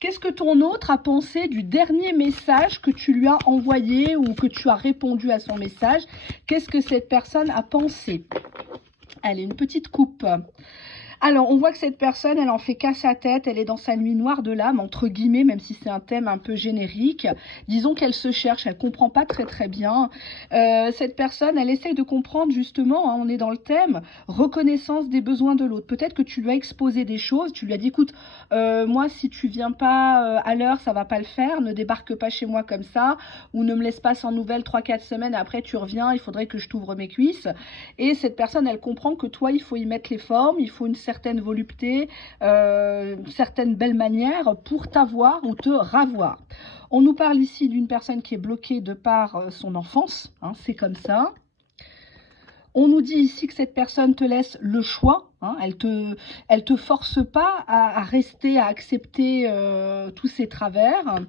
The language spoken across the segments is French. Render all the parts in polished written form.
Qu'est-ce que ton autre a pensé du dernier message que tu lui as envoyé ou que tu as répondu à son message? Qu'est-ce que cette personne a pensé? Allez, une petite coupe. Alors, on voit que cette personne, elle en fait qu'à sa tête, elle est dans sa nuit noire de l'âme, entre guillemets, même si c'est un thème un peu générique. Disons qu'elle se cherche, elle comprend pas très bien. Cette personne, elle essaye de comprendre justement, hein, on est dans le thème, reconnaissance des besoins de l'autre. Peut-être que tu lui as exposé des choses, tu lui as dit, écoute, moi, si tu viens pas à l'heure, ça va pas le faire, ne débarque pas chez moi comme ça, ou ne me laisse pas sans nouvelles 3-4 semaines, et après tu reviens, il faudrait que je t'ouvre mes cuisses. Et cette personne, elle comprend que toi, il faut y mettre les formes, il faut une certaine volupté, une certaine belle manière pour t'avoir ou te ravoir. On nous parle ici d'une personne qui est bloquée de par son enfance, hein, c'est comme ça. On nous dit ici que cette personne te laisse le choix, hein, elle te force pas à rester, à accepter tous ses travers.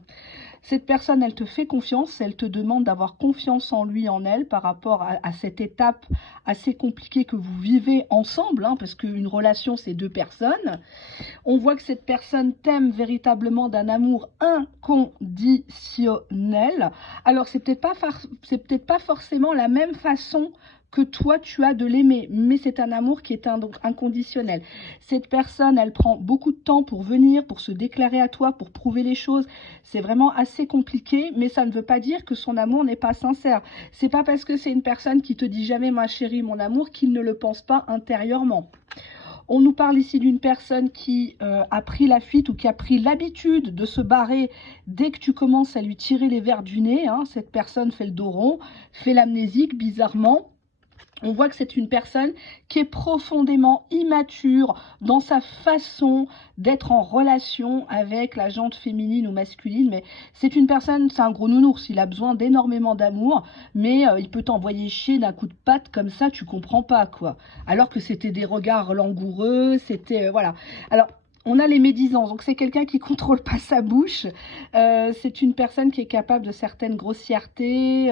Cette personne, elle te fait confiance, elle te demande d'avoir confiance en lui, en elle, par rapport à cette étape assez compliquée que vous vivez ensemble, hein, parce qu'une relation, c'est deux personnes. On voit que cette personne t'aime véritablement d'un amour inconditionnel. Alors, c'est peut-être pas forcément la même façon que toi tu as de l'aimer, mais c'est un amour qui est donc inconditionnel. Cette personne, elle prend beaucoup de temps pour venir, pour se déclarer à toi, pour prouver les choses. C'est vraiment assez compliqué, mais ça ne veut pas dire que son amour n'est pas sincère. C'est pas parce que c'est une personne qui te dit jamais ma chérie, mon amour, qu'il ne le pense pas intérieurement. On nous parle ici d'une personne qui a pris la fuite ou qui a pris l'habitude de se barrer dès que tu commences à lui tirer les verres du nez, hein. Cette personne fait le dos rond, fait l'amnésique bizarrement. On voit que c'est une personne qui est profondément immature dans sa façon d'être en relation avec la gente féminine ou masculine. Mais c'est une personne, c'est un gros nounours, il a besoin d'énormément d'amour, mais il peut t'envoyer chier d'un coup de patte comme ça, tu comprends pas quoi. Alors que c'était des regards langoureux, c'était... voilà. Alors... On a les médisances, donc c'est quelqu'un qui contrôle pas sa bouche, c'est une personne qui est capable de certaines grossièretés,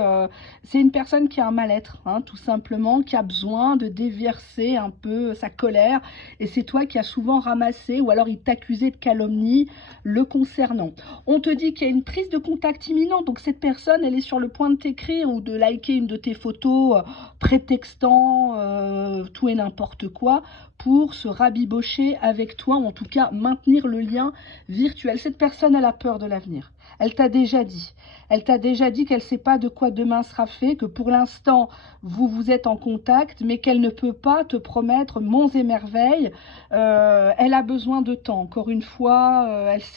c'est une personne qui a un mal-être, hein, tout simplement, qui a besoin de déverser un peu sa colère, et c'est toi qui as souvent ramassé, ou alors il t'accusait de calomnie le concernant. On te dit qu'il y a une prise de contact imminente, donc cette personne, elle est sur le point de t'écrire ou de liker une de tes photos, prétextant tout et n'importe quoi, pour se rabibocher avec toi, ou en tout cas maintenir le lien virtuel. Cette personne, elle a peur de l'avenir. Elle t'a déjà dit. Elle t'a déjà dit qu'elle ne sait pas de quoi demain sera fait, que pour l'instant, vous êtes en contact, mais qu'elle ne peut pas te promettre monts et merveilles. Elle a besoin de temps. Encore une fois, elle sait